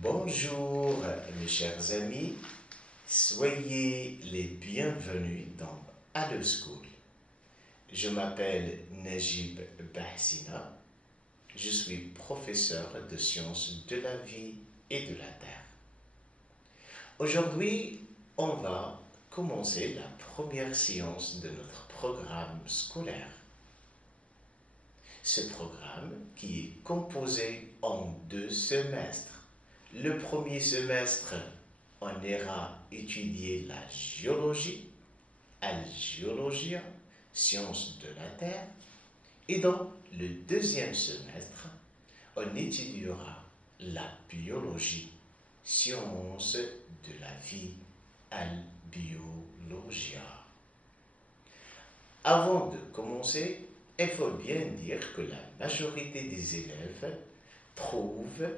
Bonjour mes chers amis, soyez les bienvenus dans Allo School. Je m'appelle Najib Bahsina, je suis professeur de sciences de la vie et de la terre. Aujourd'hui, on va commencer la première séance de notre programme scolaire. Ce programme qui est composé en 2 semestres. Le premier semestre, on ira étudier la géologie, Al-Géologia, sciences de la terre. Et dans le deuxième semestre, on étudiera la biologie, sciences de la vie, Al-Biologia. Avant de commencer, il faut bien dire que la majorité des élèves trouvent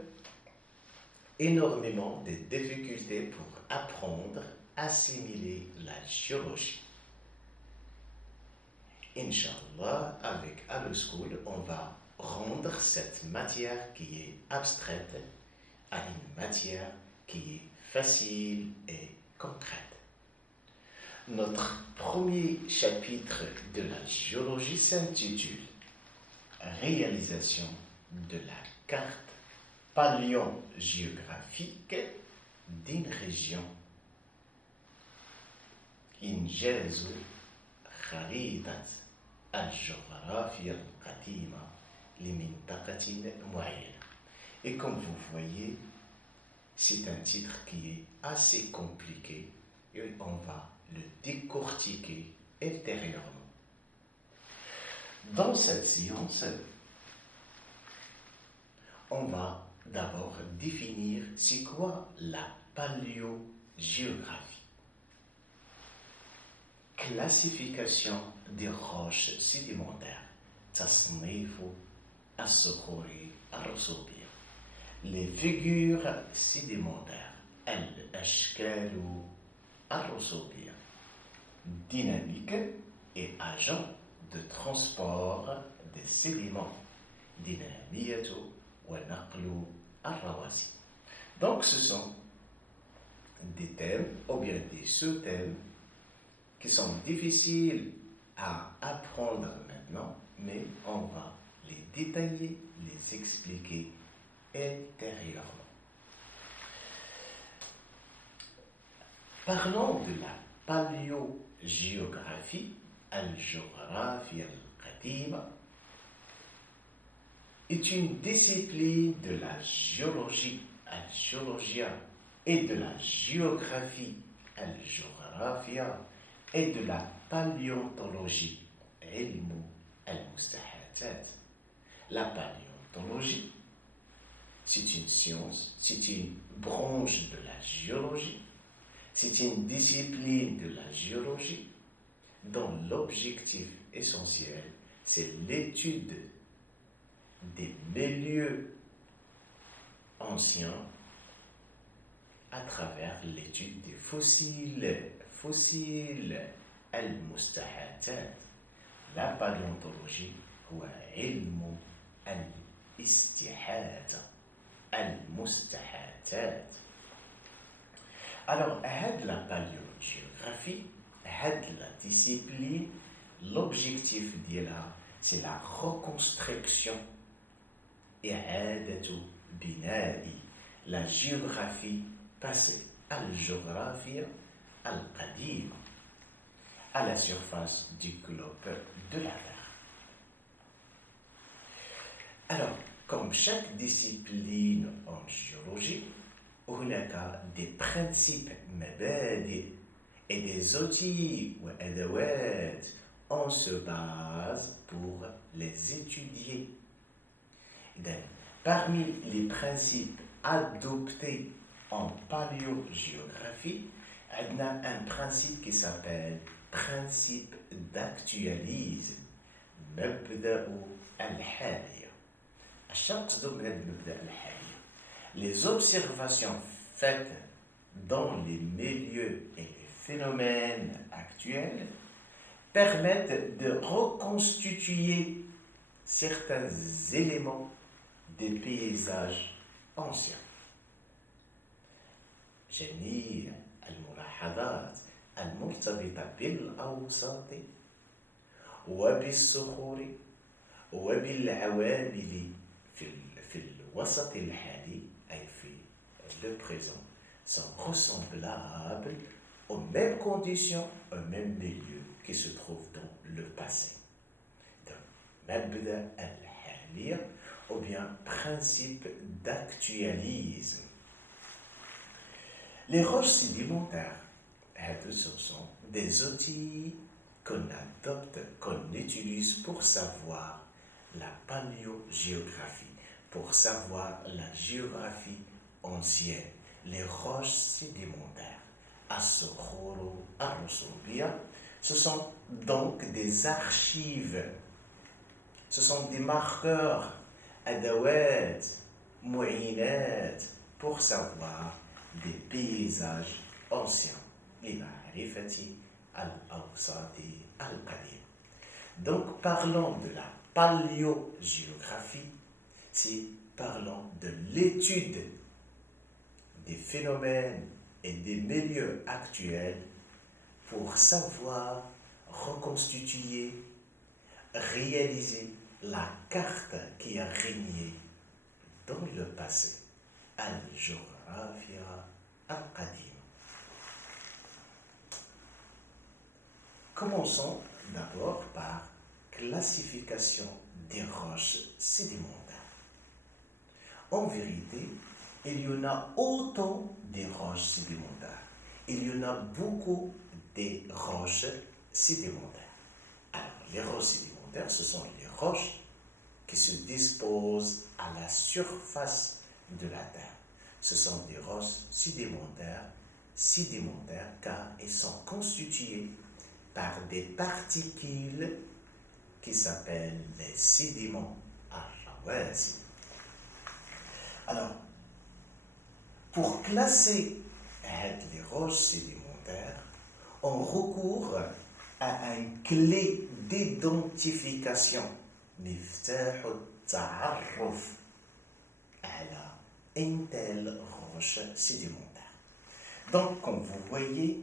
énormément de difficultés pour apprendre, assimiler la géologie. Inch'Allah, avec Allo School, on va rendre cette matière qui est abstraite à une matière qui est facile et concrète. Notre premier chapitre de la géologie s'intitule Réalisation de la carte paléogéographique d'une région. إنجاز خريطة الجغرافيا القديمة لمنطقة معينة. Et comme vous voyez, c'est un titre qui est assez compliqué et on va le décortiquer ultérieurement. Dans cette séance, on va d'abord définir c'est quoi la paléogéographie. Classification des roches sédimentaires. تصنيف الصخور الرسوبية. Les figures sédimentaires. الأشكال الرسوبية. Dynamique et agent de transport des sédiments. دينامية ونقل الرواسي. Donc ce sont des thèmes ou bien des sous-thèmes qui sont difficiles à apprendre maintenant, mais on va les détailler, les expliquer ultérieurement. Parlons de la paléogéographie, Al-Géographie al-Qadima, est une discipline de la géologie, Al-Géologia, et de la géographie, Al-Géographia, et de la paléontologie, علم المستحاثات. La paléontologie, c'est une science, c'est une branche de la géologie, c'est une discipline de la géologie dont l'objectif essentiel, c'est l'étude des milieux anciens à travers l'étude des fossiles المستحاثات. La paléontologie هو علم الاستحاثة المستحاثات. Alors, la paléogéographie, la discipline, l'objectif d'elle, c'est la reconstruction إعادة بناء la géographie passée, الجغرافيا القديمة, à la surface du globe de la Terre. Alors, comme chaque discipline en géologie, هناك des principes مبادئ et des outils وأدوات on se base pour les étudier. Donc, parmi les principes adoptés en paléogéographie, on a un principe qui s'appelle principe d'actualisme. مبدأ الحالية. Les observations faites dans les milieux et les phénomènes actuels permettent de reconstituer certains éléments des paysages anciens. جميع الملاحظات المرتبطة بالأوساط وبالصخور وبالعوامل في الوسط الحالي أي في le présent sont ressemblables aux mêmes conditions, au même milieu qui se trouve dans le passé. Donc, مبدأ الحالية ou bien principe d'actualisme. Les roches sédimentaires, ce sont des outils qu'on adopte, qu'on utilise pour savoir la paléogéographie, pour savoir la géographie ancienne. Les roches sédimentaires, As-Sokhoro, Ar-Rusoubia, ce sont donc des archives, ce sont des marqueurs, adawat, mu'inat, pour savoir des paysages anciens. L'Imarifati al-Awsati al-Qadim. Donc, parlons de la paléogéographie, c'est parlons de l'étude des phénomènes et des milieux actuels pour savoir reconstituer, réaliser la carte qui a régné dans le passé. Al-Géographia al-Qadim. Commençons d'abord par classification des roches sédimentaires. En vérité, il y en a autant des roches sédimentaires. Il y en a beaucoup des roches sédimentaires. Alors, les roches sédimentaires, ce sont les roches qui se disposent à la surface de la Terre. Ce sont des roches sédimentaires car elles sont constituées par des particules qui s'appellent les sédiments ar-rawasi. Alors, pour classer les roches sédimentaires, on recourt à une clé d'identification, مفتاح التعرف على une telle roche sédimentaire. Donc, comme vous voyez,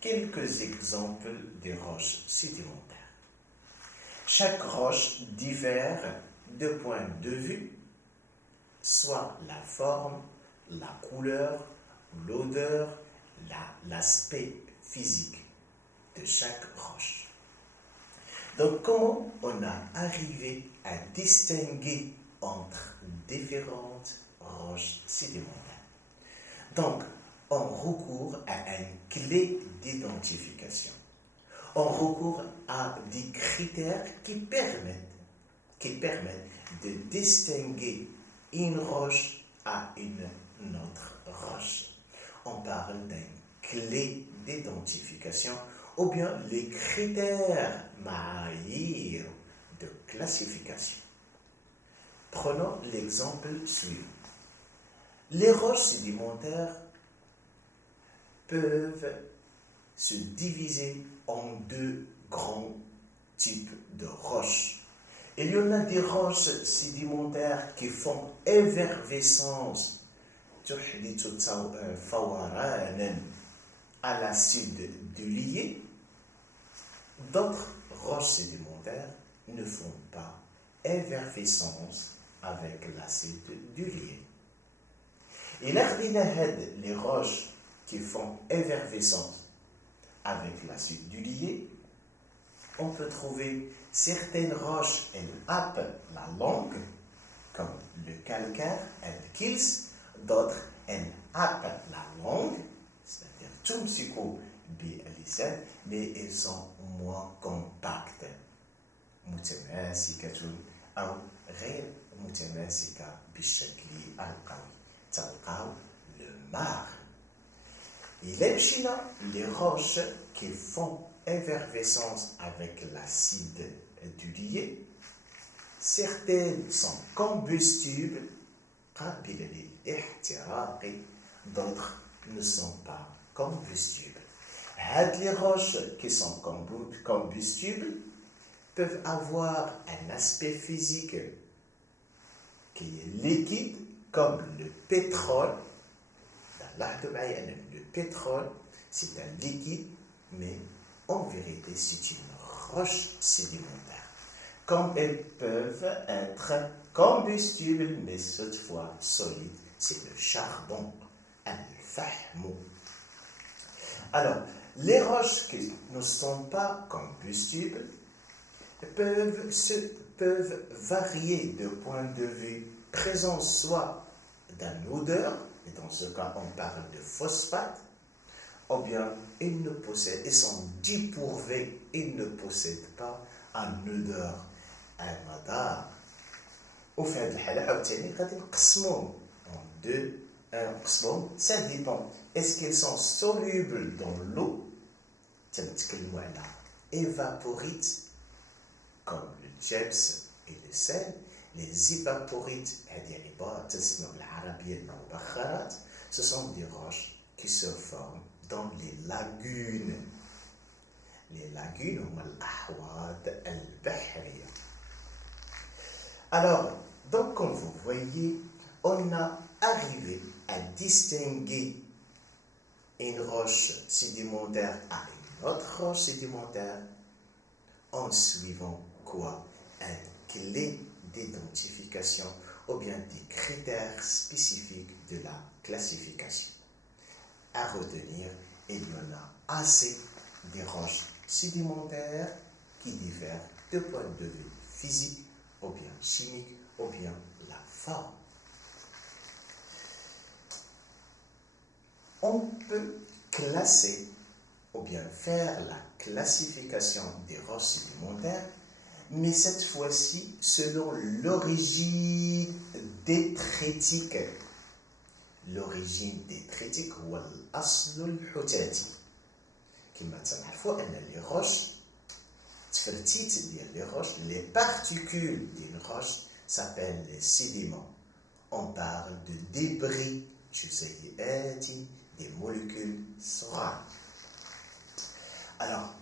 quelques exemples de roches sédimentaires. Chaque roche diffère de point de vue, soit la forme, la couleur, l'odeur, l'aspect physique de chaque roche. Donc, comment on a arrivé à distinguer entre différentes roches sédimentaires? Donc, on recourt à une clé d'identification. On recourt à des critères qui permettent de distinguer une roche à une autre roche. On parle d'une clé d'identification ou bien les critères ma'ayir de classification. Prenons l'exemple suivant. Les roches sédimentaires peuvent se diviser en deux grands types de roches. Il y en a des roches sédimentaires qui font effervescence à l'acide dulier. D'autres roches sédimentaires ne font pas effervescence avec l'acide dulier. Et les roches qui font effervescence avec l'acide dulier, on peut trouver certaines roches, elles happent la langue, comme le calcaire, elles kills, d'autres, elles happent la langue, c'est-à-dire tumsiku bi-lisan, mais elles sont moins compactes. متماسكة أو غير متماسكة بالشكل القوي. تلقاو le marne. Il y a les roches qui font effervescence avec l'acide dulier. Certaines sont combustibles, d'autres ne sont pas combustibles. Les roches qui sont combustibles peuvent avoir un aspect physique qui est liquide, comme le pétrole, لاحظوا معايا أن le pétrole, c'est un liquide, mais en vérité, c'est une roche sédimentaire. Comme elles peuvent être combustibles, mais cette fois solides, c'est le charbon, al-fahm. Alors, les roches qui ne sont pas combustibles peuvent varier de point de vue présence soit d'une odeur, et dans ce cas on parle de phosphate, ou bien ils sont dépourvus, ils ne possèdent pas une odeur. المدار وفي هذه الحالة عاوتاني غادي نقسموهم en deux, نقسموهم ça dépend. Est-ce qu'ils sont solubles dans l'eau تنتكلموا على évaporites comme le gypse et le sel. Les évaporites هذه عبارة تسمى بالعربية المبخرات. Ce sont des roches qui se forment dans les lagunes. Les lagunes هما الأحواض البحرية. Alors, donc comme vous voyez, on a arrivé à distinguer une roche sédimentaire à une autre roche sédimentaire en suivant quoi? Un clé d'identification ou bien des critères spécifiques de la classification. À retenir, il y en a assez des roches sédimentaires qui diffèrent de point de vue physique ou bien chimique ou bien la forme. On peut classer ou bien faire la classification des roches sédimentaires, mais cette fois-ci selon l'origine détritique. L'origine détritique هو الأصل الحتاتي. كما تعرفوا أن les roches تفرتيت ديال les roches, les particules d'une roche s'appellent les sédiments. On parle de débris جزيئات des molécules صغار. Alors,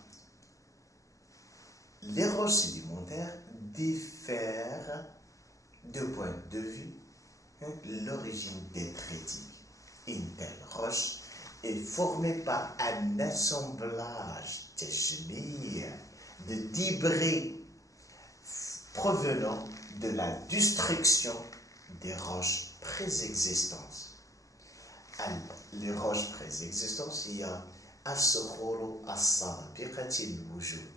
les roches sédimentaires diffèrent de point de vue l'origine détritique. Une telle roche est formée par un assemblage de débris provenant de la destruction des roches préexistantes. Les roches préexistantes, il y a الصخور السابقة الوجود.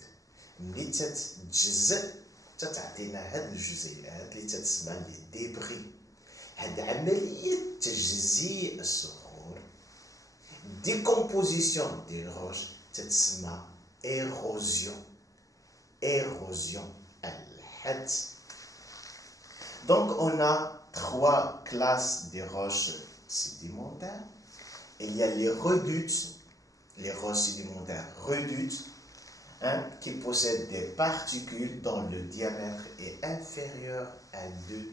ملي تتجزأ تتعطينا هاد الجزيئات اللي تتسمى لي ديبري. هاد عملية تجزيء الصخور décomposition des roches تتسمى érosion. Érosion الحد. Donc on a trois classes de roches sédimentaires. Il y a les redoutes, les roches sédimentaires redoutes, qui possèdent des particules dont le diamètre est inférieur à 2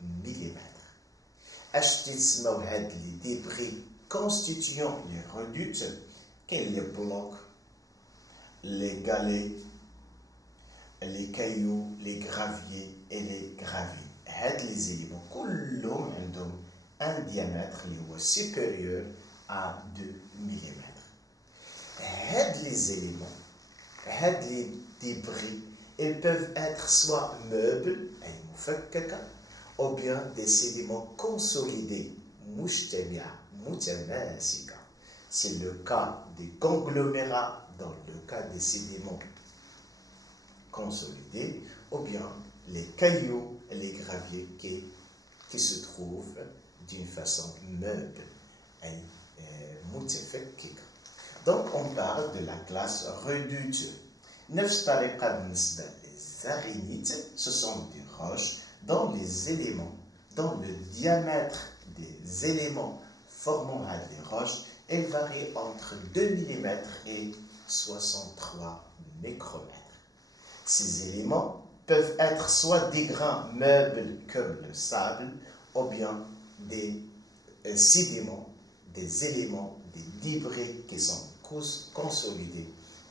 mm. Les débris constituant les redoutes, les blocs, les galets, les cailloux, les graviers et les graviers. Les éléments, كلهم عندهم un diamètre supérieur à 2 mm. Les éléments, les débris, ils peuvent être soit meubles, ou bien des sédiments consolidés, c'est le cas des conglomérats dans le cas des sédiments consolidés, ou bien les cailloux et les graviers qui se trouvent d'une façon meuble. Donc on parle de la classe redoute. نفس طريقة بالنسبة للزغينيت, ce sont des roches dont les éléments, dont le diamètre des éléments formant les roches est varié entre 2 mm et 63 micromètres. Ces éléments peuvent être soit des grains meubles comme le sable, ou bien des sédiments, des éléments, des débris qui sont consolidés.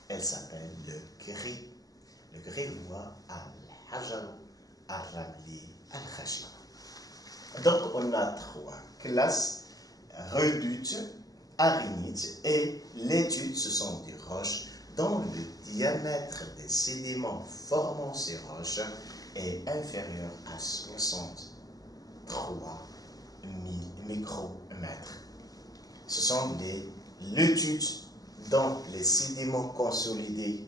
Elle s'appelle le gris. Le gris voit al-hajar, al-ramli, al-khashib. Donc on a trois classes redoutes, arinites et l'étude, ce sont des roches dont le diamètre des sédiments formant ces roches est inférieur à 63 micromètres. Ce sont des l'étude dont les sédiments consolidés,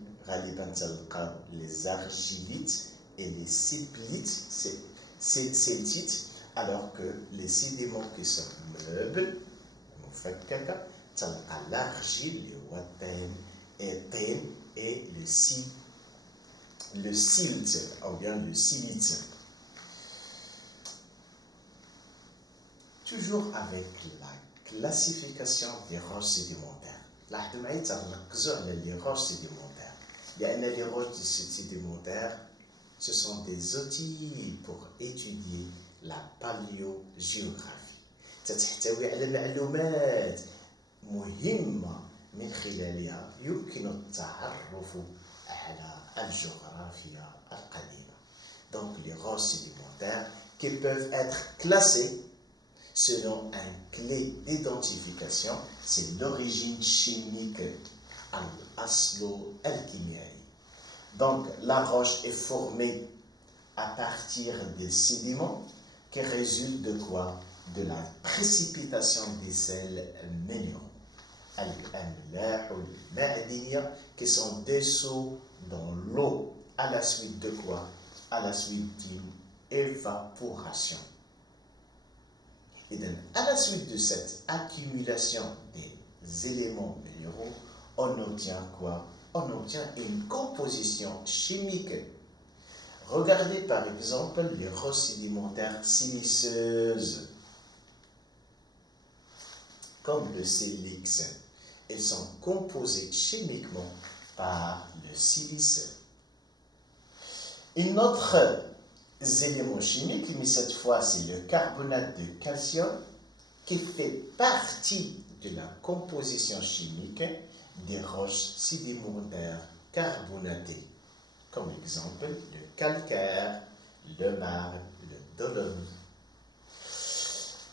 les argilites et les celtites, alors que les sédiments qui sont meubles, l'argile, le watem, et le silt, ou bien le silite. Toujours avec la classification des roches sédimentaires. Les roches sédimentaires. Les roches sédimentaires, ce sont des outils pour étudier la paléogéographie. تحتوي على معلومات مهمة من خلالها يمكن التعرف على الجغرافيا القديمة. Donc les roches sédimentaires qui peuvent être classées selon un clé d'identification, c'est l'origine chimique al-aslo al-kimiyai. Donc la roche est formée à partir des sédiments qui résultent de quoi? De la précipitation des sels minéraux, qui sont dissous dans l'eau à la suite de quoi? À la suite d'une évaporation. Et donc, à la suite de cette accumulation des éléments minéraux, on obtient quoi? On obtient une composition chimique. Regardez par exemple les roches sédimentaires siliceuses, comme le silice. Elles sont composées chimiquement par le silice. Une autre élément chimique, mais cette fois c'est le carbonate de calcium, qui fait partie de la composition chimique des roches sédimentaires carbonatées, comme exemple le calcaire, le marbre, le dolomite.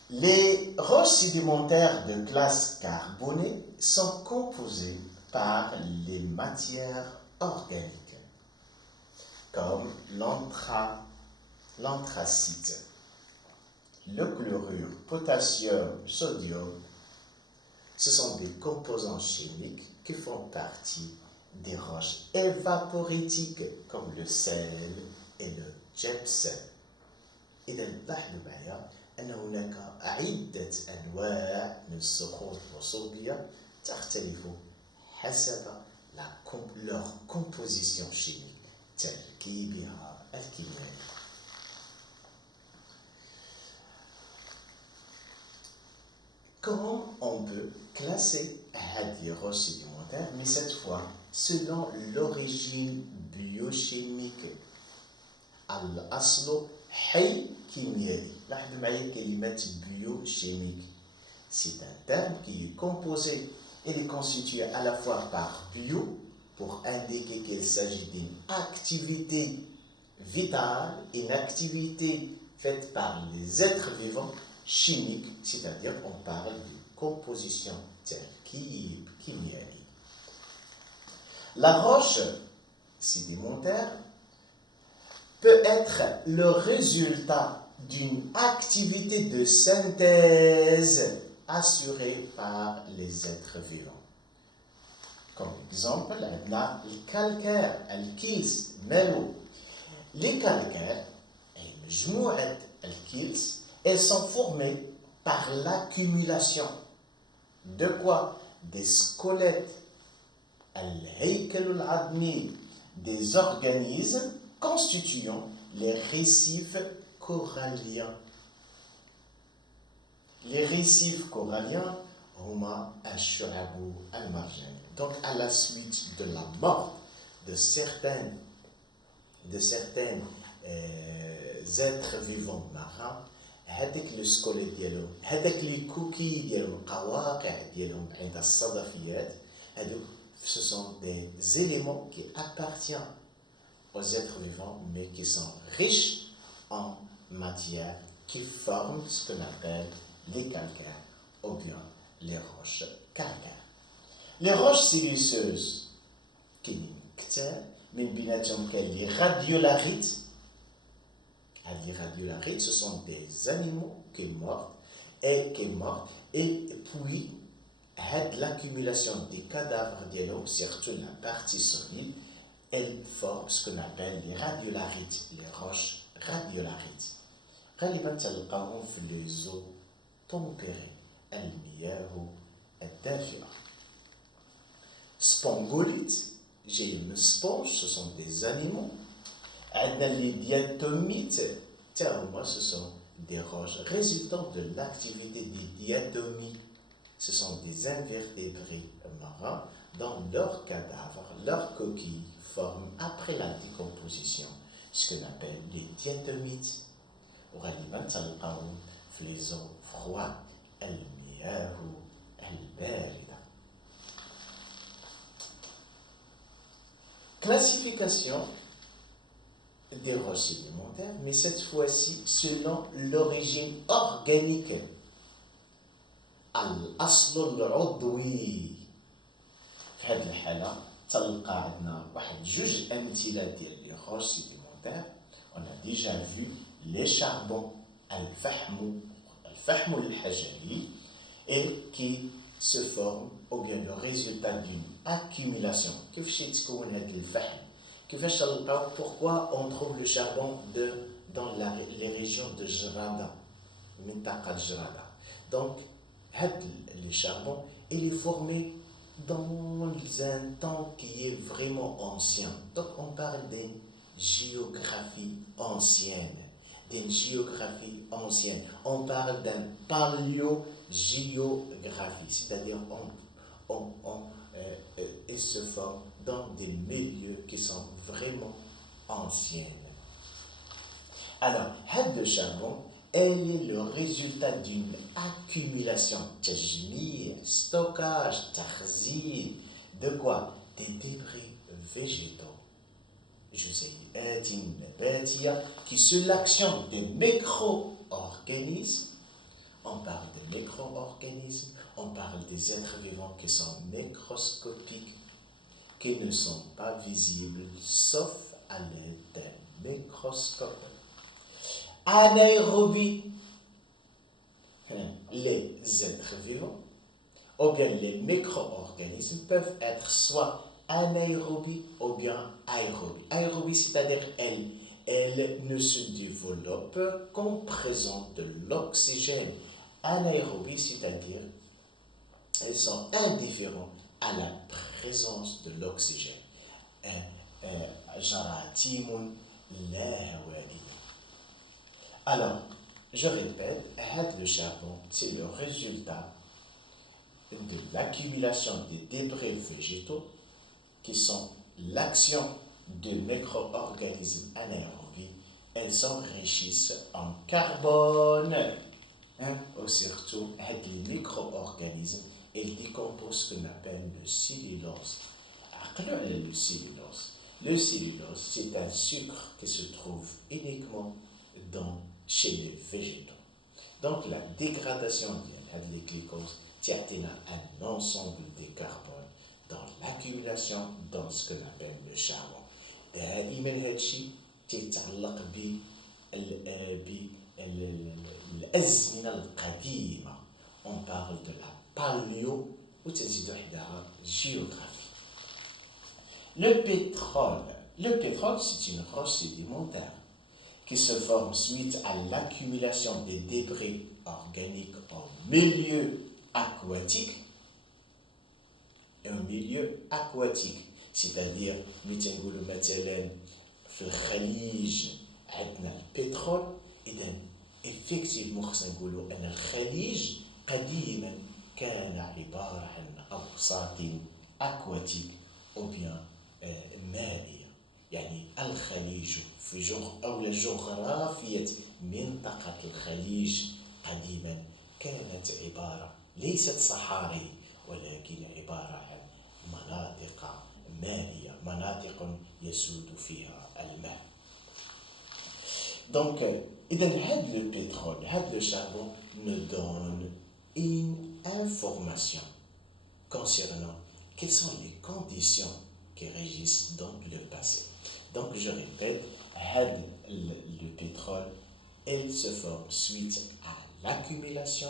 Les roches sédimentaires de classe carbonée sont composées par les matières organiques, comme l'anthracite, le chlorure, potassium, sodium. Ce sont des composants chimiques qui font partie des roches évaporétiques, comme le sel et le gypsum. إذا لاحظوا معايا أن هناك عدة أنواع من الصخور الرسوبية تختلف حسب leur composition chimique, تركيبها الكيميائي. Comment on peut classer des roches sédimentaires, mais cette fois selon l'origine biochimique? الأصل حي كيميائي. لاحظوا معايا كلمة biochimique. C'est un terme qui est composé, il est constitué à la fois par bio, pour indiquer qu'il s'agit d'une activité vitale, une activité faite par les êtres vivants, chimique, c'est-à-dire on parle de composition كيميائية. La roche sédimentaire peut être le résultat d'une activité de synthèse assurée par les êtres vivants. Comme exemple, on a le calcaire, le kils, melo. Les calcaires, le kils, elles sont formées par l'accumulation de quoi? Des squelettes, des organismes constituant les récifs coralliens. Les récifs coralliens, huma al-shu'abu al-marjani. Donc, à la suite de la mort de certains êtres vivants marins, هذاك لو سكوليت ديالهم، هذاك لي كوكي ديالهم، القواقع ديالهم عند الصدفيات، هذوك ce sont des éléments qui appartiennent aux êtres vivants, mais qui sont riches en matière, qui forment ce qu'on appelle les calcaires ou bien les roches calcaires. Les roches siliceuses qui من بيناتهم كاين les radiolarites. Les radiolarites, ce sont des animaux qui mortent et puis l'accumulation des cadavres ديالهم, surtout la partie solide, elle forme ce qu'on appelle les radiolarites, les roches radiolarites. غالبا تلقاهم في les eaux tempérées, المياه الدافئة. Spongolites, j'ai une sponge, ce sont des animaux. Les diatomites, ce sont des roches résultant de l'activité des diatomies. Ce sont des invertébrés marins dans leurs cadavres, leurs coquilles forment après la décomposition ce qu'on appelle les diatomites. وغالبا تلقاهم في les eaux froides, المياه الباردة. Classification des roches sédimentaires, mais cette fois-ci selon l'origine organique. الأصل العضوي. في هذه الحالة تلقى عندنا واحد جوج أمثلة ديال les roches sédimentaires. On a déjà vu les charbons, الفحم الحجري, et qui se forment ou bien le résultat d'une accumulation. كيفاش يتكون هذا الفحم؟ كيفاش تلقاو pourquoi on trouve le charbon dans les régions de Jrada, منطقة Jrada. Donc le charbon, il est formé dans un temps qui est vraiment ancien. Donc on parle d'une géographie ancienne. On parle d'un paléogéographie, c'est-à-dire il se forme dans des milieux qui sont vraiment anciens. Alors, le charbon, elle est le résultat d'une accumulation, stockage, takhzin, de quoi? Des débris végétaux, qui sous l'action des micro-organismes, on parle de micro-organismes, on parle des êtres vivants qui sont microscopiques, qui ne sont pas visibles sauf à l'aide d'un microscope. Anaérobie, les êtres vivants, ou bien les micro-organismes peuvent être soit anaérobie ou bien aérobie. Aérobie, c'est-à-dire elle ne se développe qu'en présence de l'oxygène. Anaérobie, c'est-à-dire elles sont indifférents à la présence de l'oxygène. Alors, je répète, le charbon, c'est le résultat de l'accumulation des débris végétaux qui sont l'action de micro-organismes anaérobies. Elles s'enrichissent en carbone. Ou surtout, les micro-organismes, ils décomposent ce qu'on appelle le cellulose. Le cellulose. Le cellulose, c'est un sucre qui se trouve uniquement chez les végétaux. Donc, la dégradation de la glycose tient un ensemble de carbone dans l'accumulation dans ce qu'on appelle le charbon. دائما هذا الشيء تتعلق بالأزمنة القديمة. On parle de la paléo وتزيد وحدها géographie. Le pétrole, c'est une roche sédimentaire qui se forme suite à l'accumulation des débris organiques en milieu aquatique. Un milieu aquatique, c'est-à-dire مثلا نقولوا مثلا في الخليج عندنا البترول. إذا effectivement خصنا نقولوا أن الخليج قديما كان عبارة عن أوساط aquatique أو bien مائية. يعني الخليج في أو جغرافية منطقة الخليج قديما كانت عبارة ليست صحاري ولكن عبارة عن مناطق مائية، مناطق يسود فيها الماء. Donc, إذا هذا le pétrole, هذا le charbon nous donne une informations concernant quelles sont les conditions qui régissent donc le passé. Donc je répète, le pétrole, il se forme suite à l'accumulation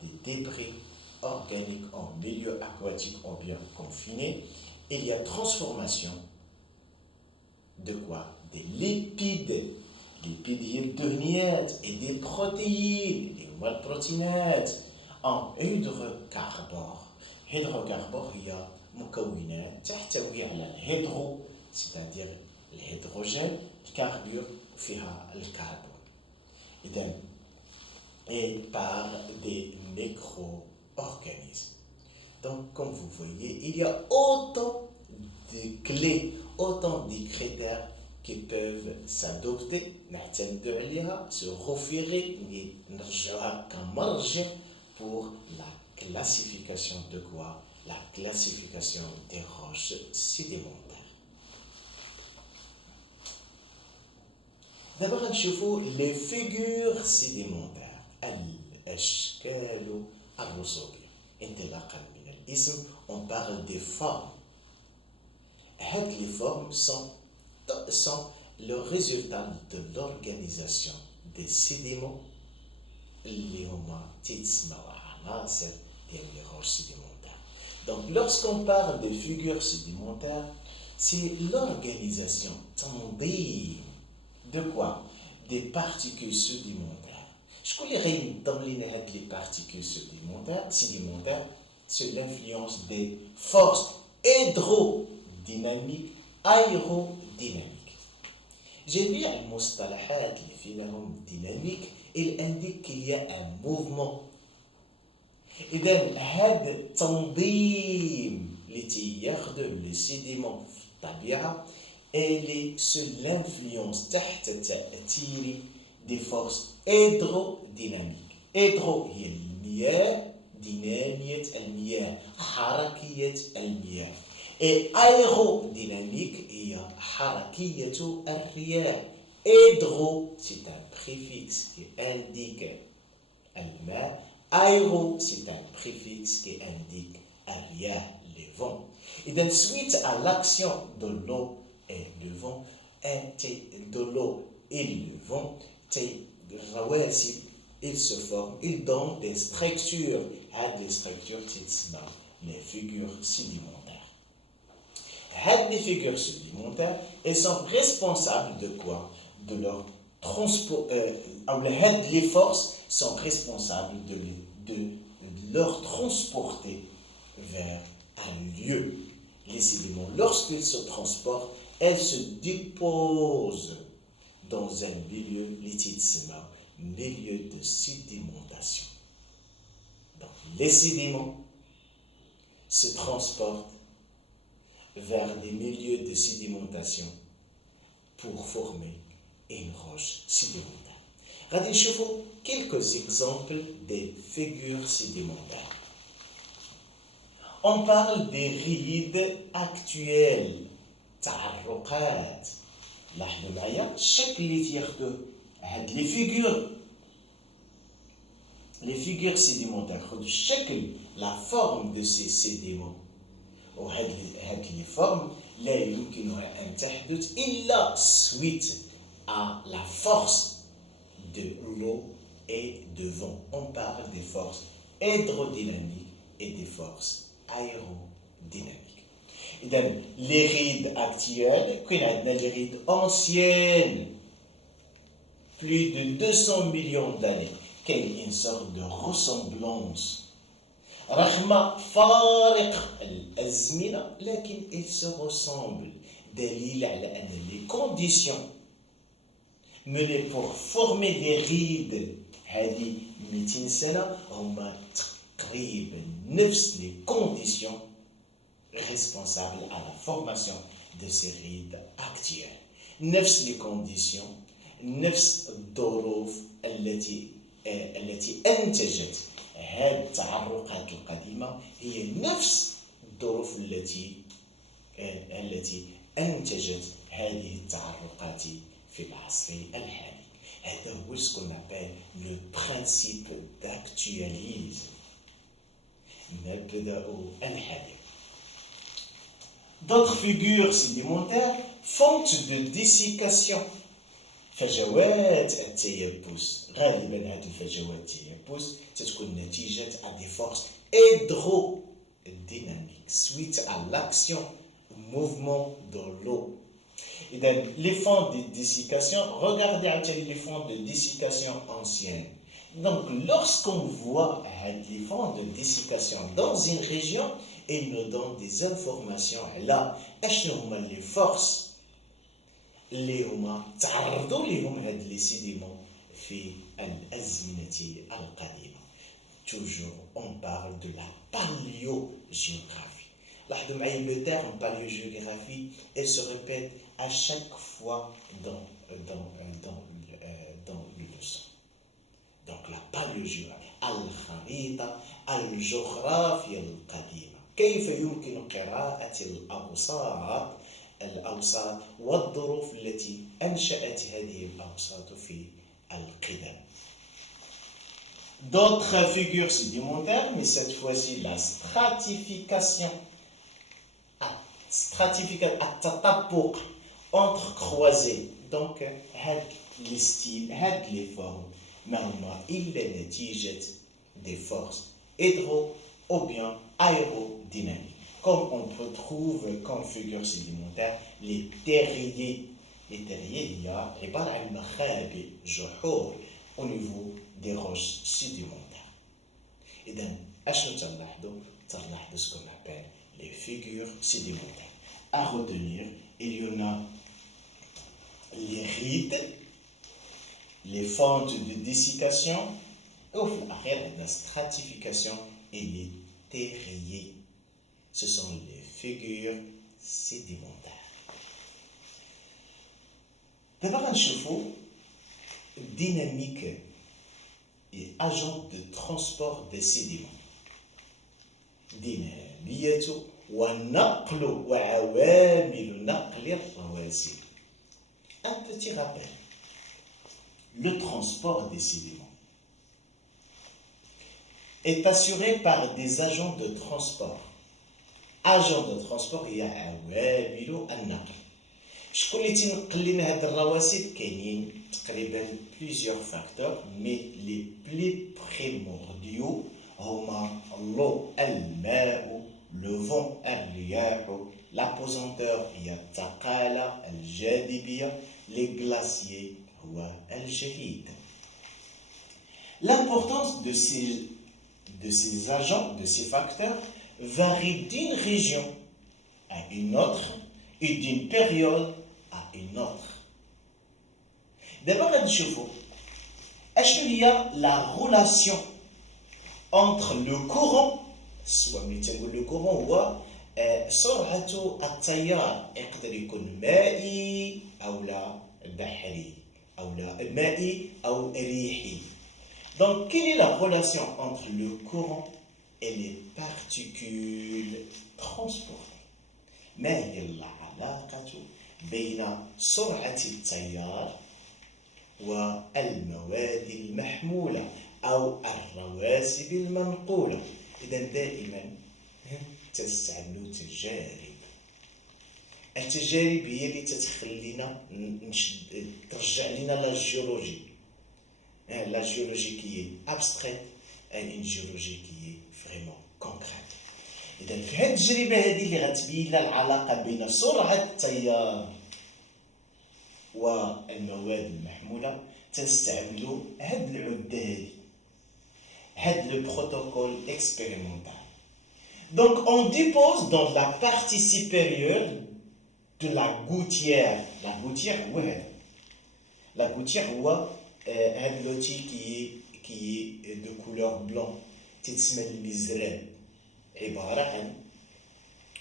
des débris organiques en milieu aquatique ou bien confiné. Il y a transformation de quoi? Des lipides hydrogènes et des protéines, des malprotéinates en hydrocarbures. Hydrocarbures هي مكونات تحتوي على الهيدرو c'est-à-dire الهيدروجين الكربور فيها الكربون. إذن et par des micro-organismes. Donc, comme vous voyez, il y a autant de clés, autant de critères qui peuvent s'adopter, se référer, comme marge pour la classification de quoi? La classification des roches sédimentaires. D'abord, نشوفوا les figures sédimentaires. الأشكال الرسوبية. انطلاقا من الاسم, on parle des formes. Les formes sont le résultat de l'organisation des sédiments اللي هما تتسموا عناصر ديال les roches sédimentaires. Donc, lorsqu'on parle des figures sédimentaires, c'est l'organisation تنظيم de quoi? Des particules sédimentaires. شكون اللي غينظم لنا هاد les particules sédimentaires? C'est l'influence des forces hydrodynamiques, aérodynamiques. جميع المصطلحات اللي فيهم dynamique, il indique qu'il y a un mouvement. إذا هاد التنظيم اللي تيخدم لي سيديمون في الطبيعة elle est sous l'influence تحت تأثير des forces hydrodynamiques. Hydro هي المياه, دينامية المياه, حركية المياه. Et aérodynamique هي حركية الرياح. Hydro, c'est un préfixe qui indique الماء. Aéro, c'est un préfixe qui indique الرياح, les vents. Et donc, suite à l'action de l'eau et le vent, de l'eau et le vent, ils se forment, ils donnent des structures, les structures les figures sédimentaires. Les figures sédimentaires, elles sont responsables de quoi? De leur transport, les forces sont responsables de leur transporter vers un lieu. Les sédiments, lorsqu'ils se transportent, elles se déposent dans un milieu lithique, milieu de sédimentation. Donc, les sédiments se transportent vers des milieux de sédimentation pour former une roche sédimentaire. Regardez quelques exemples des figures sédimentaires. On parle des rides actuelles, تعرقات. لاحظوا معايا الشكل اللي تياخدوه هاد les figures sédimentaires خدوا الشكل, la forme de ces sédiments. وهاد les formes لا يمكنها أن تحدث إلا suite à la force de l'eau et de vent. On parle des forces hydrodynamiques et des forces aérodynamiques. إذن les rides actuelles, كاين عندنا les rides anciennes, plus de 200 millions d'années, كاين une sorte de ressemblance رغم فارق الأزمنة, لكن ils se ressemblent, دليل على أن les conditions menées pour former les rides هذه 200 سنة هما تقريبا نفس les conditions responsables à la formation de ces rides actuelles. نفس les conditions, نفس الظروف التي أنتجت هذه التعرقات القديمة هي نفس الظروف التي أنتجت هذه التعرقات في العصر الحالي. هذا هو ce qu'on appelle le principe d'actualisme. نبدأ الحديث. D'autres figures sédimentaires fonte de dessiccation. فجوات التيبس غالبا هذه الفجوات التيبس تكون نتيجة à des forces hydrodynamiques suite à l'action mouvement de l'eau. Et donc, les fonds de dessiccation, regardez les fonds de dessiccation anciennes. Donc, lorsqu'on voit les fonds de dessiccation dans une région, ils nous donnent des informations. Là, les forces اللي هما تعرضوا لهم هاد لي سيديمون في الأزمنة القديمة. Toujours on parle de la paléogéographie. لاحظوا معايا le terme paléogéographie, elle se répète à chaque fois dans le leçon. Donc la paléogéographie الخريطة الجغرافيا القديمة. كيف يمكن قراءة الأوساط والظروف التي أنشأت هذه الأوساط في القدم. D'autres figures sédimentaires, mais cette fois-ci la stratification. التطابق entre croisés. Donc, هاد les styles, هاد les formes, ما هما إلا نتيجة des forces hydro ou bien aérodynamiques. Comme on retrouve comme figure sédimentaire les terriers. Les terriers, il y a عبارة عن مخابئ جحور au niveau des roches sédimentaires. Et donc, أشنو تنلاحظوا ce qu'on appelle les figures sédimentaires. À retenir, il y en a les rides, les fentes de dessiccation, et au fil la stratification et les terriers. Ce sont les figures sédimentaires. D'abord, un chevaux dynamique et agent de transport des sédiments. دينامية ونقل وعوامل نقل الرواسب. Un petit rappel. Le transport des sédiments est assuré par des agents de transport. Agent de transport هي عوامل النقل. شكون اللي تنقل لنا هاد الرواسب؟ كاينين تقريبا plusieurs facteurs, mais les plus primordiaux هما l'eau, الماء, le vent, الرياح, l'apesanteur هي الثقالة, الجاذبية, les glaciers هو الجليد. L'importance de ces agents, de ces facteurs, varie d'une région à une autre et d'une période à une autre. D'abord, il y a la relation entre le courant, soit le courant ou سرعة التيار يقدر يكون مائي أو لا بحري أو لا مائي أو ريحي. Donc, quelle est la relation entre le courant et les particules transportées؟ ما هي العلاقة بين سرعة التيار والمواد المحمولة أو الرواسب المنقولة؟ إذا دائما تستعملوا تجارب. التجارب هي اللي تتخلينا ترجع لنا لا جيولوجي. La géologie qui est abstraite et une géologie qui est vraiment concrète. إذا في هذه التجربة هذه اللي غتبين لنا العلاقة بين سرعة التيار والمواد المحمولة تنستعملوا هاد العدة هذه هاد le protocole expérimental. Donc on dépose dans la partie supérieure de la gouttière. La gouttière ouais. La gouttière هو هاد l'outil qui est de couleur blanc تتسمى المزراب. عبارة عن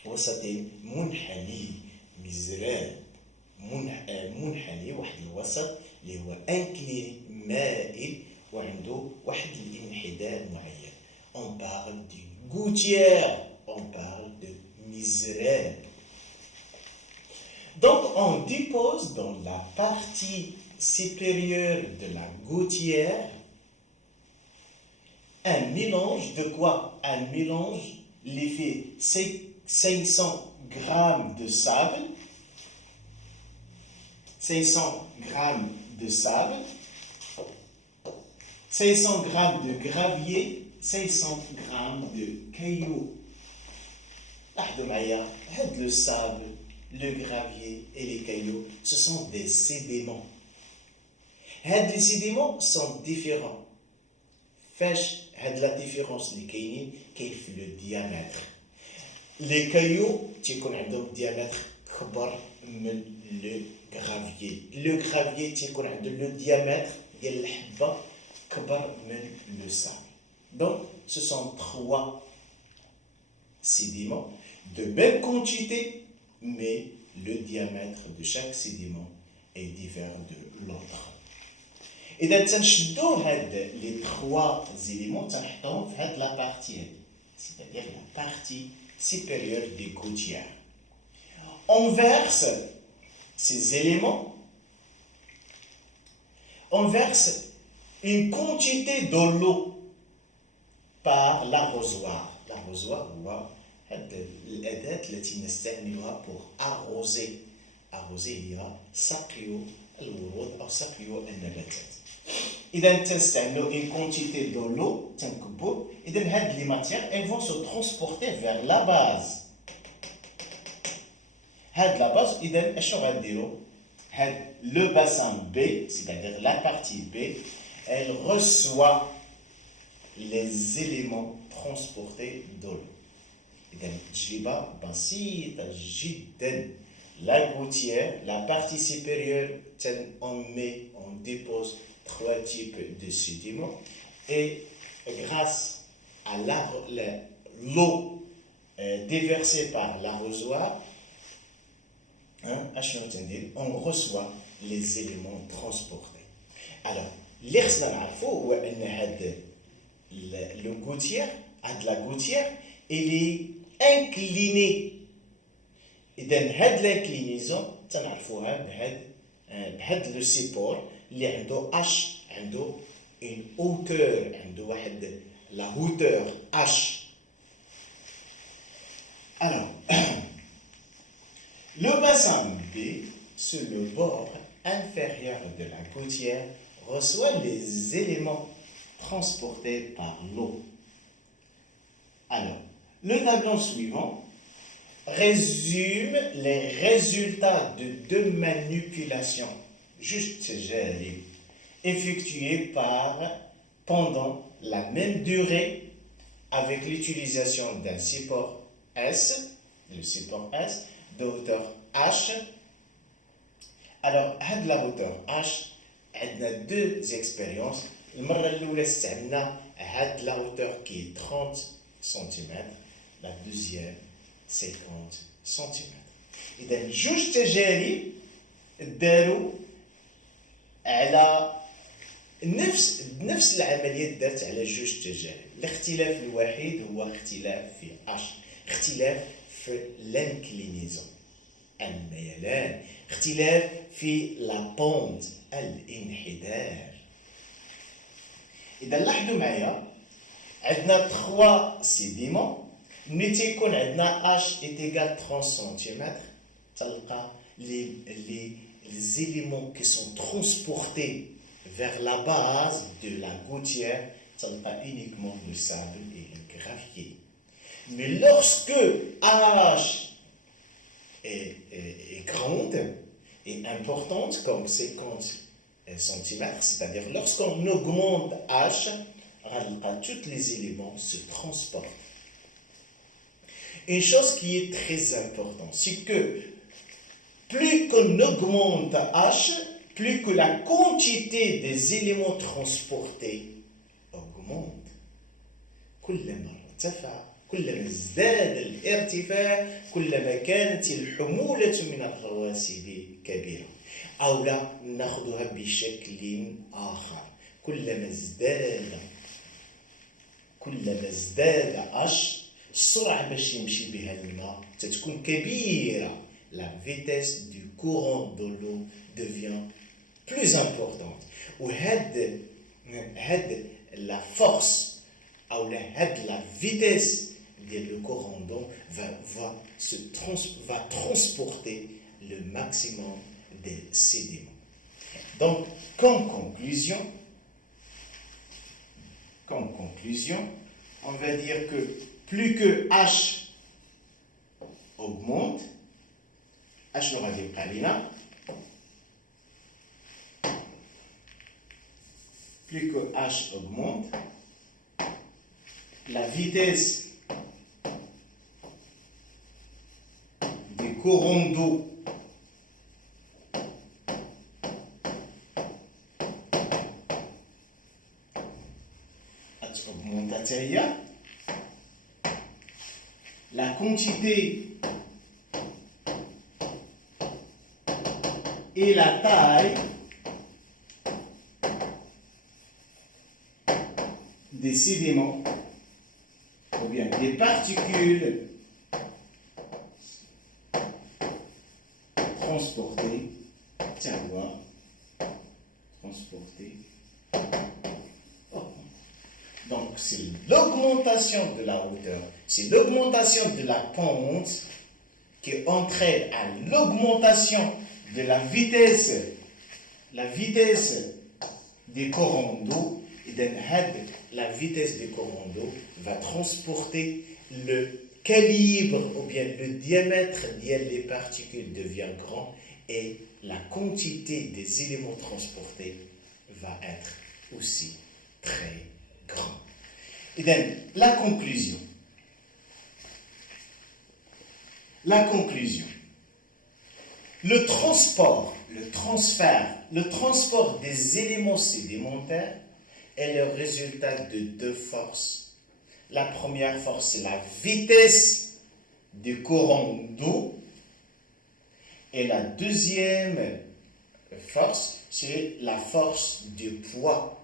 وسط منحني مزراب منحني واحد الوسط اللي هو انكليني مائل وعنده واحد الانحدار معين. On parle de gouttière, on parle de مزراب. Donc on dépose dans la partie supérieure de la gouttière Un mélange de quoi? Un mélange, l'effet 500 grammes de sable, 500 grammes de sable, 500 grammes de gravier, 500 grammes de cailloux. Le sable, le gravier et les cailloux, ce sont des sédiments. Les sédiments sont différents. La différence les cailloux, كيف le diamètre. Les cailloux, tu connais donc diamètre كبر من le gravier. Le gravier, tu connais le diamètre ديال الحبة كبر من le sable. Donc, ce sont trois sédiments de même quantité, mais le diamètre de chaque sédiment est différent de l'autre. إذا تنشدو les trois éléments تنحطوهم في هاد la partie, c'est-à-dire la partie supérieure des gouttières. On verse ces éléments, on verse une quantité de l'eau par l'arrosoir. L'arrosoir هو الأداة التي نستعملها pour arroser هي سقي الورود أو سقي النباتات. إذا تنستعملوا une quantité de l'eau تنكبوا. إذا هاد les matières elles vont se transporter vers la base. هاد la base إذا اشنو غنديروا؟ هاد le bassin B, c'est-à-dire la partie B, elle reçoit les éléments transportés de l'eau. إذا تجربة بسيطة جدا. La gouttière, la partie supérieure, on dépose trois types de sédiments et grâce à l'eau déversée par l'arrosoir, on reçoit les éléments transportés. Alors, اللي خصنا نعرفو هو ان هاد le gouttière, la gouttière, elle est inclinée. إذا هاد l'inclinaison تنعرفوها بهاد لو سيبور اللي عنده اش عنده une hauteur عنده واحد la hauteur h. Alors le bassin B sur le bord inférieur de la gouttière reçoit les éléments transportés par l'eau. Alors le tableau suivant résume les résultats de deux manipulations juste gérées, effectuées pendant la même durée avec l'utilisation d'un support S, le support S, de hauteur H. Alors, à la hauteur H, on a deux expériences. La hauteur qui est 30 cm, la deuxième 50 cm. إذا جوج تجارب داروا على نفس العملية دارت على جوج تجارب. الاختلاف الوحيد هو اختلاف في H، اختلاف في l'inclinaison الميلان، اختلاف في la pente الانحدار. إذا لاحظوا معايا عندنا 3 sédiments. ملي تيكون عندنا h est égal 30 cm تلقى les éléments qui sont transportés vers la base de la gouttière تلقى uniquement le sable et le gravier. Mais lorsque h est grande et importante comme 50 cm, c'est-à-dire lorsqu'on augmente h, tous les éléments se transportent. Une chose qui est très importante, c'est que plus qu'on augmente H, plus que la quantité des éléments transportés augmente. كلما ارتفع كلما ازداد الارتفاع كلما كانت الحمولة من الرواسب كبيرة. أو لا نأخذها بشكل آخر، كلما ازداد H السرعة باش يمشي بها الماء تتكون كبيرة. La vitesse du courant de l'eau devient plus importante. وهاد la force la vitesse le courant d'eau va transporter le maximum de sédiments. Donc, comme conclusion, on va dire que plus que H augmente, H n'aura dit Kalina, plus que H augmente, la vitesse des courants d'eau augmente, la quantité et la taille des sédiments ou bien des particules transportées, donc c'est l'augmentation de la hauteur, c'est l'augmentation de la pente qui entraîne à l'augmentation de la vitesse des courants d'eau, et la vitesse des courants d'eau va transporter le calibre ou bien le diamètre des particules devient grand et la quantité des éléments transportés va être aussi très grande. Et donc, la conclusion. Le transport des éléments sédimentaires est le résultat de deux forces. La première force, c'est la vitesse du courant d'eau. Et la deuxième force, c'est la force du poids,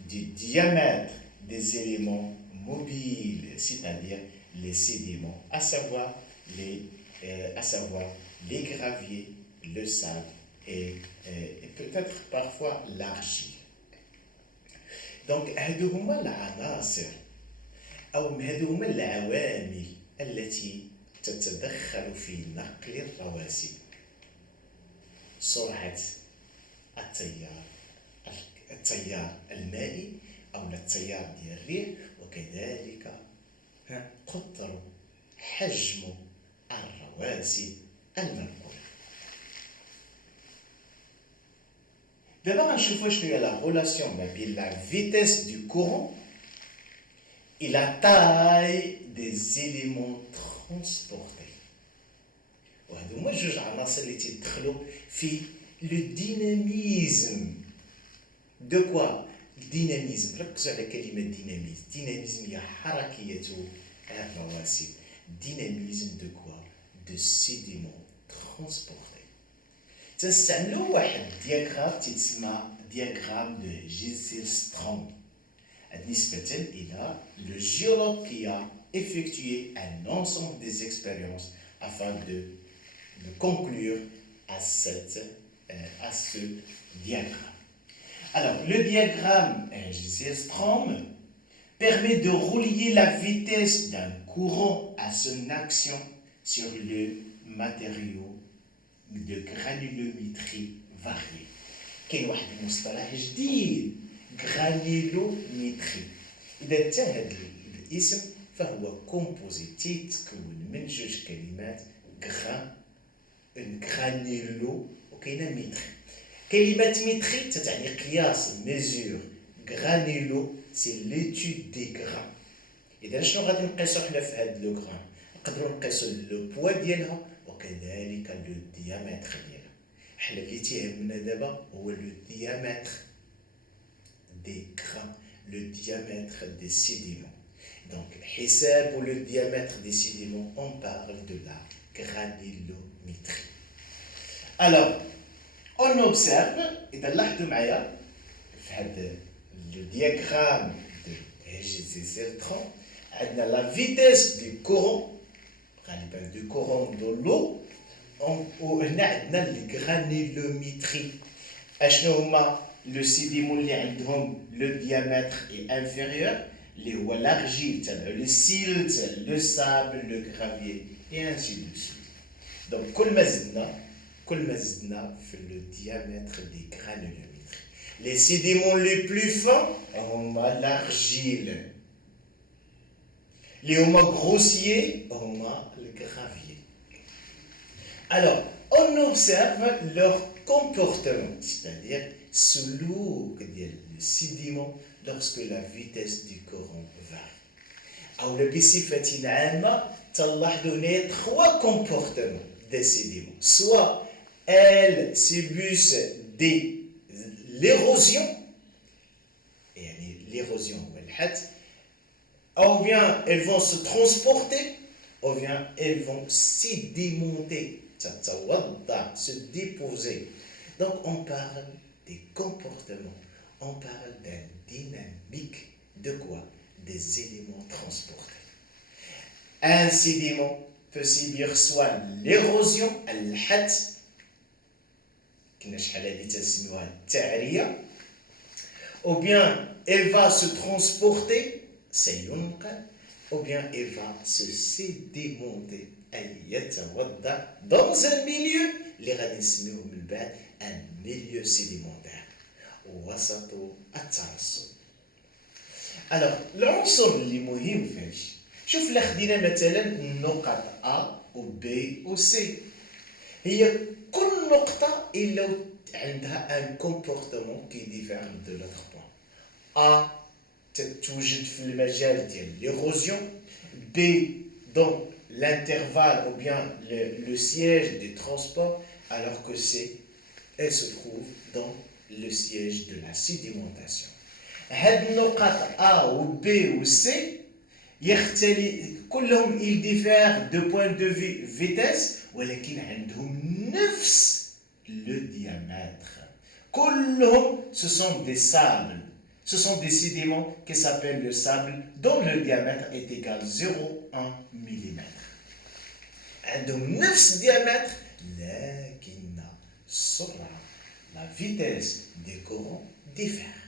du diamètre des éléments mobiles, c'est-à-dire les sédiments, à savoir les graviers, le sable et peut-être parfois l'argile. Donc, هذو هما العناصر أو هذو هما العوامل التي تتدخل في نقل الرواسب. سرعة التيار المائي أو التيار ديال الريح، وكذلك قطر حجم الرواسب المنقولة. D'abord, غنشوفوا شنو هي la relation ما بين la vitesse du courant et la taille des éléments transportés. وهذو هما جوج عناصر اللي تيدخلوا في le dynamisme. De quoi? Dynamisme. ركزوا على كلمة dynamisme. Dynamisme هي حركية الرواسب. Dynamisme de quoi? De sédiments transportés. تنستعملوا واحد دياغرام تيتسمى دياغرام دو جيزلستروم نسبة إلى le géologue qui a effectué un ensemble des expériences afin de conclure à ce diagramme. Alors, le diagramme Giselstrom permet de relier la vitesse d'un courant à son action sur le matériau de granulométrie variée. كاين واحد المصطلح جديد granulométrie. إذا انتهى هذا الاسم فهو كومبوزي تيتكون من جوج كلمات غرانيلو وكاينه ميتري. كلمة ميتري تتعني قياس ميزور. غرانيلو سي ليتود دي غرام. إذا شنو غادي نقيسو حنا في هاد لو غرام؟ نقدروا نقيسو لو بوا ديالها وكذلك لو ديامتر ديالها. حنا اللي تيهمنا دابا هو لو ديامتر دي غرام، لو ديامètre des sédiments. Donc, حساب le diamètre des sédiments, on parle de la granulométrie. Alors, on observe, إذا لاحظوا معايا في هذا le diagramme de Giselstrom, عندنا la vitesse du courant, غالبا du courant de l'eau, وهنا عندنا الجرانيلوميتري. اشنو هما لو سيديمون اللي عندهم لو ديامتر اي انفيريور؟ l'argile, le silt, le sable, le gravier, et ainsi de suite. Donc, كل ما زدنا في le diamètre des granulométries. Les sédiments les plus fins, on a l'argile. Les homas grossiers, on a le gravier. Alors, on observe leur comportement, c'est-à-dire سلوك ديال le sédiment lorsque la vitesse du courant varie. أو بصفة عامة تلاحظوا هنا trois comportements des sédiments. Soit elles subissent l'érosion, يعني l'érosion ou bien elles vont se transporter, ou bien elles vont sédimenter, se déposer. Donc on parle des comportements, on parle d'une dynamique de quoi? Des éléments transportés. Un sédiment peut subir soit l'érosion, ou bien elle va se transporter, ou bien elle va se sédimenter dans un milieu, un milieu sédimentaire. Alors, العنصر اللي مهم فاش شوف لا خدينا مثلا النقط A و B و C هي كل نقطة إلا عندها ان كومبورتمون كي ديفير دو لوتر بوان. A تتوجد في المجال ديال l'érosion, B dans l'intervalle ou bien le siège du transport, alors que C elle se trouve dans le siège de la sédimentation. هاد النقط A و B و C كلهم ils diffèrent de point de vue vitesse ولكن عندهم نفس le diamètre. كلهم ce sont des sables, ce sont des sédiments qui s'appellent le sable dont le diamètre est égal 0,1 mm. عندهم نفس diamètre لكن السرعة la vitesse des courants diffère.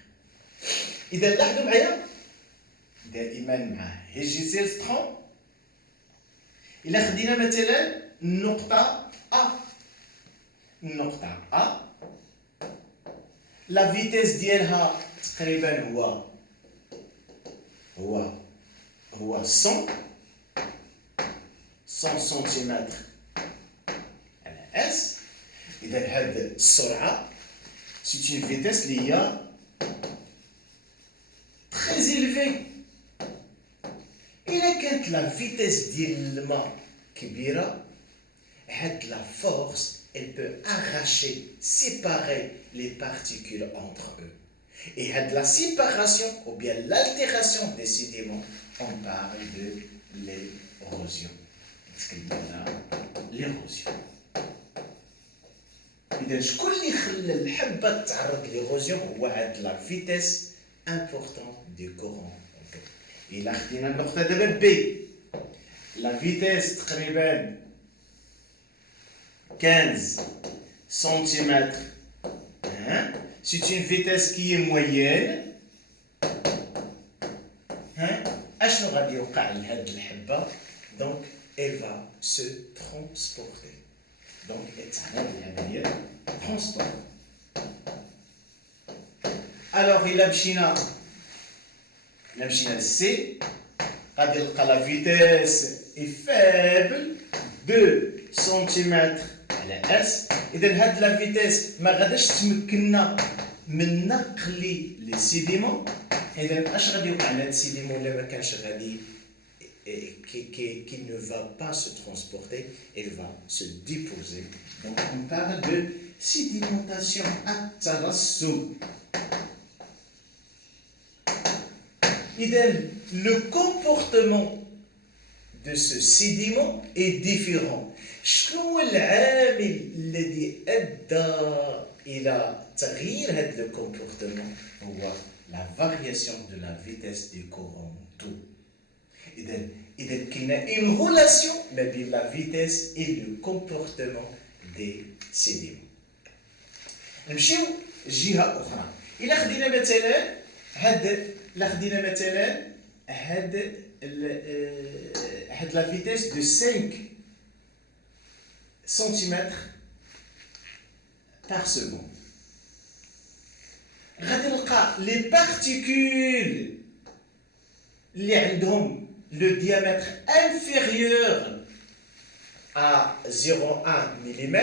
إذا لاحظوا معايا دائما مع هيجيسيرسترون إلا خدينا مثلا النقطة A لا فيتيس ديالها تقريبا هو 100 سنتيمتر على اس. إذا هاد السرعة سي اون فيتيس اللي هي très élevé. إلا كانت لا فيتيس ديال الماء كبيرة هاد لا فورس elle peut arracher, séparer les particules entre eux. Et de la séparation ou bien l'altération des sédiments, on parle de l'érosion. L'érosion. إذا شكون اللي خلى الحبة تعرض l'érosion هو هاد la vitesse importante du courant. إلا خدينا النقطة دابا B la vitesse تقريبا 15 cm. C'est une vitesse qui est moyenne. أشنو غادي يوقع لهاد الحبة؟ donc elle va se transporter. donc تعمل العملية transport. alors إلا مشينا للسي غادي نلقى لا فيتيس est faible 2 سنتيمتر على اس. اذا هاد لا فيتيس ما غاداش تمكننا من نقل لي سيديمون. اذا اش غادي يوقع لهاد السيديمون الا ما كانش غادي qui ne va pas se transporter, elle va se déposer. Donc on parle de sédimentation الترسب. إذا le comportement de ce sédiment est différent. شنو هو العامل الذي أدى إلى تغيير هذا الكومبورتمون؟ هو la variation de la vitesse du courant d'eau. إذا كاينة une relation ما بين la vitesse et le comportement des sédiments. نمشيو جهة أخرى. إلا خدينا مثلا la vitesse de 5 cm par seconde. Les particules le diamètre inférieur à 0,1 mm,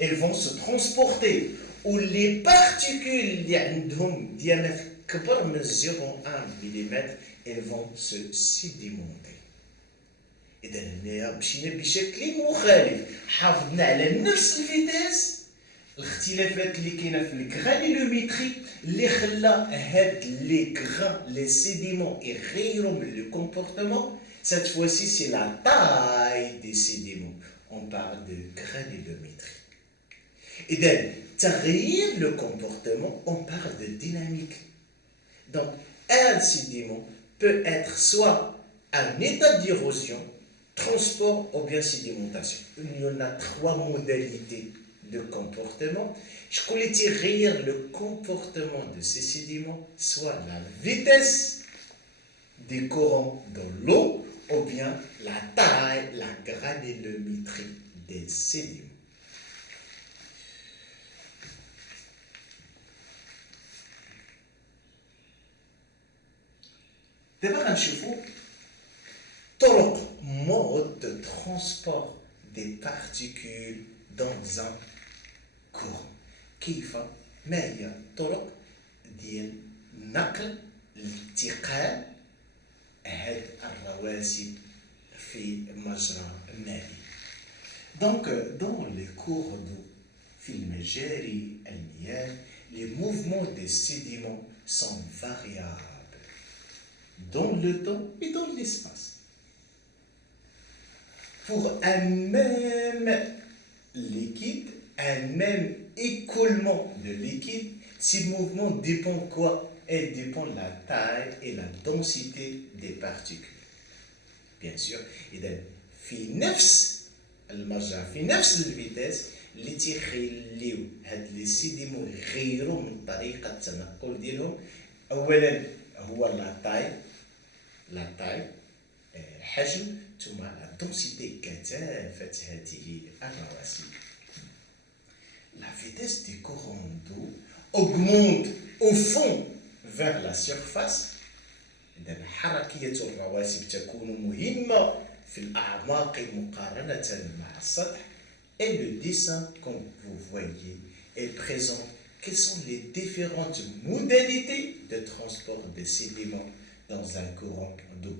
elles vont se transporter. Ou les particules diamètre كبر من 0,1 mm, elles vont se sédimenter. إذا هنا مشينا بشكل مخالف، حافظنا على نفس الفيتاس، الاختلافات اللي كاينه في الجرانيلوميتري اللي خلى هاد لي غران لي سيديمون يغيروا من لو كومبورتمون. Cette fois-ci, c'est la taille des sédiments. On parle de granulométrie. Et donc, تغيير le comportement, on parle de dynamique. Donc, un sédiment peut être soit un état d'érosion, transport ou bien sédimentation. Il y en a 3 modalités de comportement. Je voulais tirer le comportement de ces sédiments, soit la vitesse des courants dans l'eau ou bien la taille, la granulométrie des sédiments. D'abord, غنشوفوا طرق mode de transport des particules dans un courant. ما هي الطرق ديال نقل الانتقال هاد الرواسب في مجرى مائي. Donc, dans les cours d'eau, في المجاري المياه, les mouvements des sédiments sont variables dans le temps et dans l'espace. Pour un même liquide, un même écoulement de liquide, ces mouvements dépendent quoi? Elles dépendent de la taille et la densité des particules. Bien sûr, إذا في نفس المجرى في نفس الفيتاس اللي تيخليو هاد لي سيديمون يغيروا من طريقة التنقل ديالهم. أولا هو لا تاي الحجم، ثم لا densité كثافة هذه الرواسب. La vitesse du courant d'eau augmente au fond vers la surface. إذا حركية الرواسب تكون مهمة في الأعماق مقارنة مع السطح. Et le dessin, comme vous voyez, est présent. Quelles sont les différentes modalités de transport des sédiments dans un courant d'eau?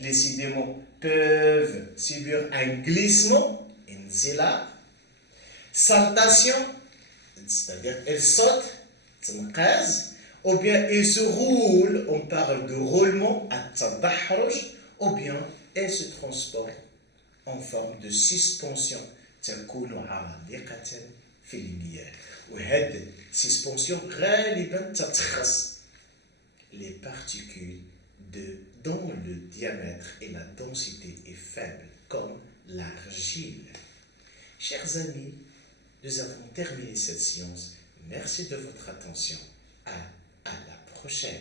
Les sédiments peuvent subir un glissement, une saltation, c'est-à-dire elles sautent, ou bien elles se roulent, on parle de roulement, ou bien elles se transportent en forme de suspension. تكون عالقة في المياه. وهذه suspension غالبا تتخص les particules dont le diamètre et la densité est faible, comme l'argile. Chers amis, nous avons terminé cette science. Merci de votre attention. À la prochaine.